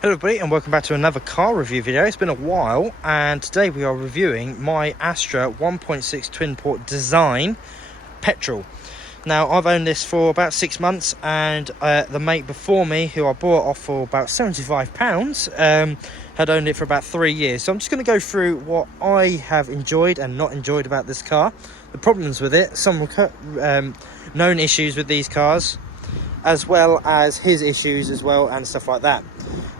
Hello everybody and welcome back to another car review video. It's been a while and today we are reviewing my Astra 1.6 Twinport design petrol. Now I've owned this for about 6 months and the mate before me, who I bought off for about £75, had owned it for about 3 years. So I'm just going to go through what I have enjoyed and not enjoyed about this car, the problems with it, some known issues with these cars, as well as his issues as well and stuff like that.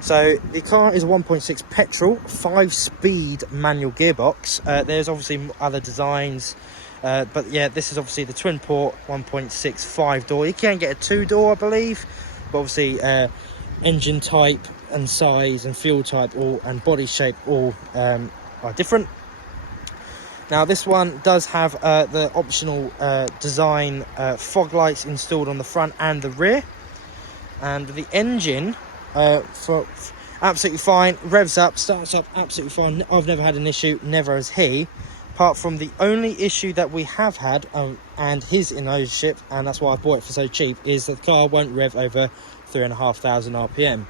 So the car is a 1.6 petrol, 5-speed manual gearbox. There's obviously other designs, but yeah, this is obviously the Twinport 1.6 5-door. You can get a 2-door, I believe, but obviously engine type and size and fuel type and body shape all are different. Now this one does have the optional design fog lights installed on the front and the rear, and the engine for absolutely fine, revs up, starts up absolutely fine. I've never had an issue, never has he, apart from the only issue that we have had, and his in ownership, and that's why I bought it for so cheap, is that the car won't rev over 3,500 RPM.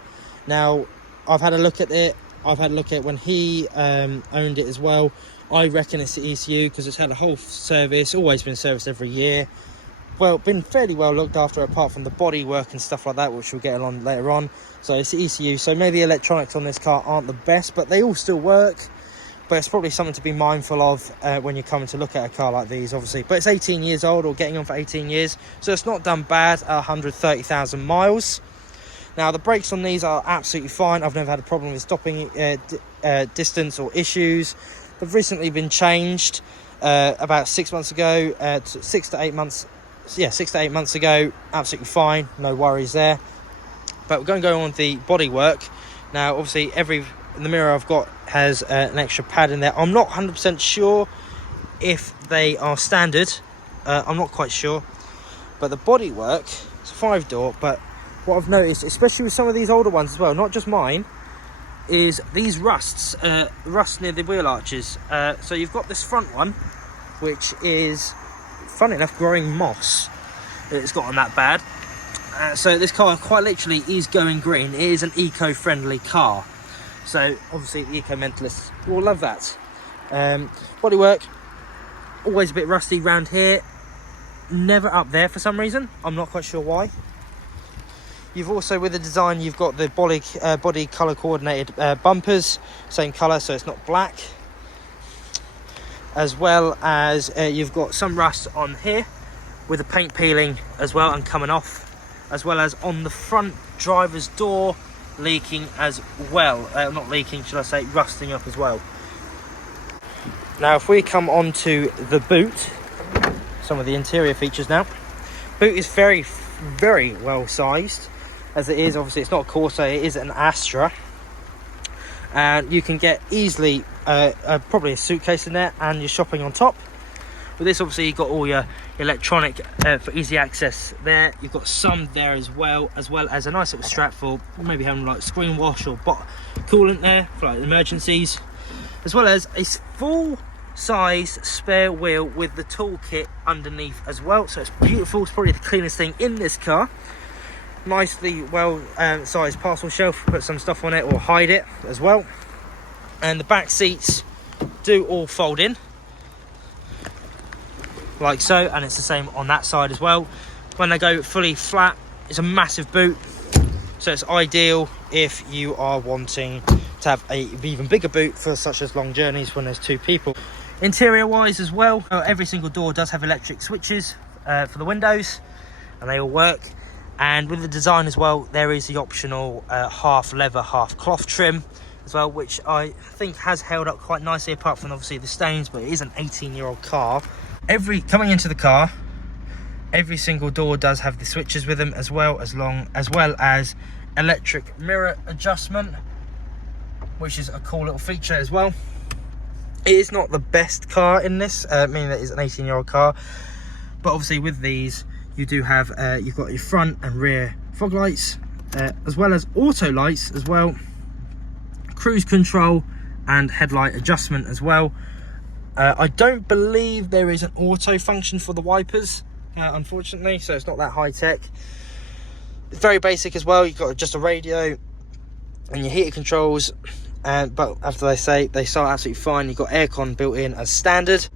Now I've had a look at it, I've had a look at when he owned it as well. I reckon it's the ECU because it's had a whole service, always been serviced every year. Well, been fairly well looked after apart from the body work and stuff like that, which we'll get on later on. So it's the ECU. So maybe electronics on this car aren't the best, but they all still work. But it's probably something to be mindful of when you're coming to look at a car like these, obviously. But it's 18 years old, or getting on for 18 years. So it's not done bad at 130,000 miles. Now, the brakes on these are absolutely fine. I've never had a problem with stopping distance or issues. They've recently been changed about 6 months ago, 6 to 8 months. Yeah, 6 to 8 months ago. Absolutely fine, no worries there. But we're going to go on with the body work. Now, obviously, the mirror I've got has an extra pad in there. I'm not 100% sure if they are standard. I'm not quite sure. But the body work, it's a 5-door, but what I've noticed, especially with some of these older ones as well, not just mine, is these rust near the wheel arches. So you've got this front one, which is, funny enough, growing moss. It's gotten that bad. So this car quite literally is going green. It is an eco-friendly car. So obviously the eco-mentalists will love that. Bodywork, always a bit rusty round here. Never up there for some reason. I'm not quite sure why. You've also, with the design, you've got the body colour coordinated bumpers, same colour, so it's not black. As well as you've got some rust on here with the paint peeling as well and coming off, as well as on the front driver's door leaking as well. Not leaking, should I say, rusting up as well. Now if we come on to the boot, some of the interior features now. Boot is very, very well sized. As it is, obviously it's not a Corsa, it is an Astra, and you can get easily probably a suitcase in there and your shopping on top. With this, obviously you've got all your electronic for easy access there. You've got some there as well as a nice little strap for maybe having like screen wash or coolant there for like emergencies, as well as a full size spare wheel with the toolkit underneath as well. So it's beautiful. It's probably the cleanest thing in this car. Nicely well sized parcel shelf, put some stuff on it or hide it as well. And the back seats do all fold in like so, and it's the same on that side as well. When they go fully flat, it's a massive boot, so it's ideal if you are wanting to have a even bigger boot for such as long journeys when there's 2 people. Interior wise as well, every single door does have electric switches for the windows, and they all work. And with the design as well, there is the optional half leather, half cloth trim as well, which I think has held up quite nicely, apart from obviously the stains, but it is an 18-year-old car. Coming into the car, every single door does have the switches with them, as well as electric mirror adjustment, which is a cool little feature as well. It is not the best car in this, meaning that it's an 18-year-old car, but obviously with these, you do have, you've got your front and rear fog lights, as well as auto lights as well, cruise control and headlight adjustment as well. I don't believe there is an auto function for the wipers, unfortunately, so it's not that high tech. It's very basic as well. You've got just a radio, and your heater controls, but after they start absolutely fine. You've got aircon built in as standard.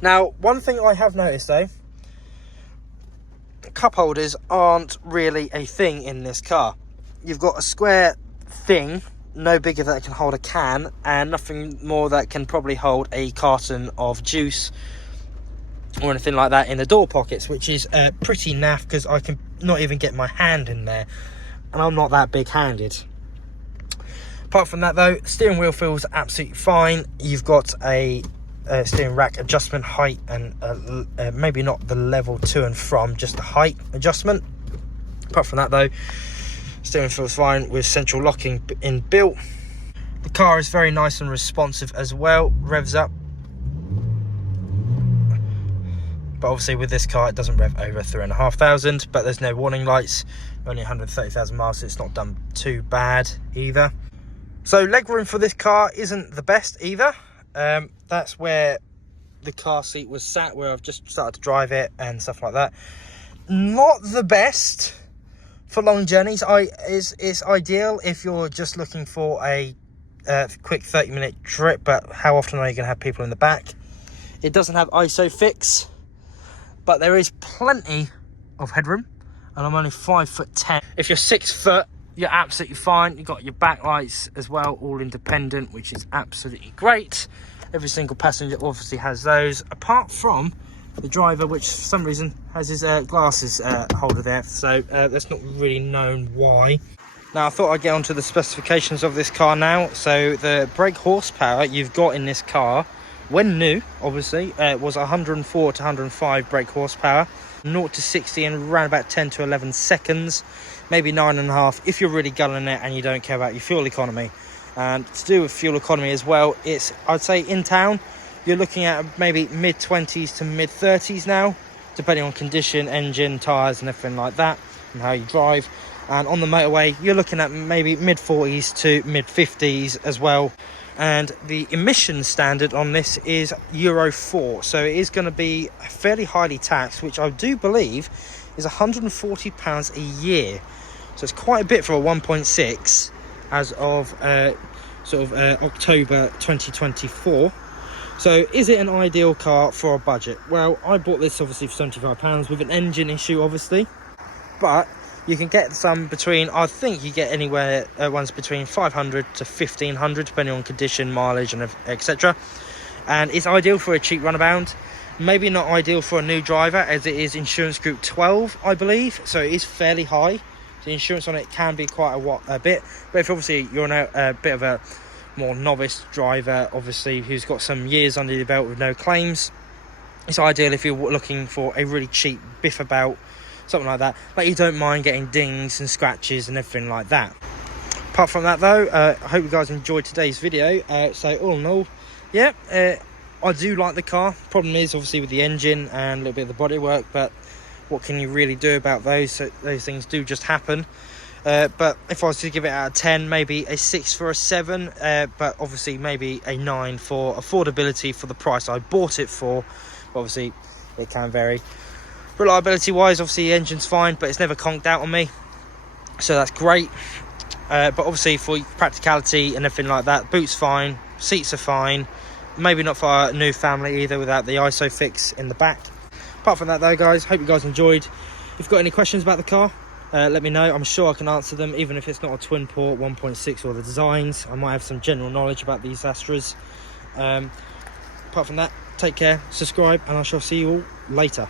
Now, one thing I have noticed though, cup holders aren't really a thing in this car. You've got a square thing, no bigger that can hold a can, and nothing more that can probably hold a carton of juice or anything like that in the door pockets, which is pretty naff, because I can not even get my hand in there, and I'm not that big handed. Apart from that though, steering wheel feels absolutely fine. You've got a steering rack adjustment height, and maybe not the level to and from, just the height adjustment. Apart from that though, steering feels fine with central locking inbuilt. The car is very nice and responsive as well, revs up. But obviously with this car it doesn't rev over 3,500, but there's no warning lights, only 130,000 miles, so it's not done too bad either. So legroom for this car isn't the best either. That's where the car seat was sat, where I've just started to drive it and stuff like that. Not the best for long journeys. It's ideal if you're just looking for a quick 30-minute trip, but how often are you going to have people in the back? It doesn't have ISOFIX, but there is plenty of headroom, and I'm only 5'10". If you're 6 foot, you're absolutely fine. You've got your backlights as well, all independent, which is absolutely great. Every single passenger obviously has those, apart from the driver, which for some reason has his glasses holder there, so that's not really known why. Now I thought I'd get onto the specifications of this car now. So the brake horsepower you've got in this car, when new obviously, was 104 to 105 brake horsepower, 0 to 60 in around about 10 to 11 seconds, maybe 9.5 if you're really gunning it and you don't care about your fuel economy. And to do with fuel economy as well, it's, I'd say in town you're looking at maybe mid-20s to mid-30s now, depending on condition, engine, tyres and everything like that, and how you drive. And on the motorway you're looking at maybe mid-40s to mid-50s as well. And the emission standard on this is Euro 4, so it is going to be fairly highly taxed, which I do believe is £140 a year. So it's quite a bit for a 1.6 as of October 2024. So is it an ideal car for a budget? Well, I bought this obviously for £75 with an engine issue obviously, but you can get some between, I think you get anywhere ones between 500 to 1500 depending on condition, mileage and etc. And it's ideal for a cheap runabout. Maybe not ideal for a new driver, as it is insurance group 12 I believe, so it is fairly high. The insurance on it can be quite a bit, but if obviously you're a bit of a more novice driver, obviously who's got some years under your belt with no claims, it's ideal if you're looking for a really cheap biff about, something like that, but you don't mind getting dings and scratches and everything like that. Apart from that though, I hope you guys enjoyed today's video. So all in all, yeah, I do like the car. Problem is obviously with the engine and a little bit of the bodywork, but what can you really do about those? So those things do just happen. But if I was to give it out of 10, maybe a 6 for a 7, but obviously maybe a 9 for affordability for the price I bought it for. Obviously it can vary. Reliability wise, obviously the engine's fine, but it's never conked out on me, so that's great. But obviously for practicality and everything like that, boot's fine, seats are fine, maybe not for a new family either without the ISOFIX in the back. Apart from that though guys, hope you guys enjoyed. If you've got any questions about the car, let me know. I'm sure I can answer them, even if it's not a Twinport 1.6 or the designs. I might have some general knowledge about these Astras. Apart from that, take care, subscribe, and I shall see you all later.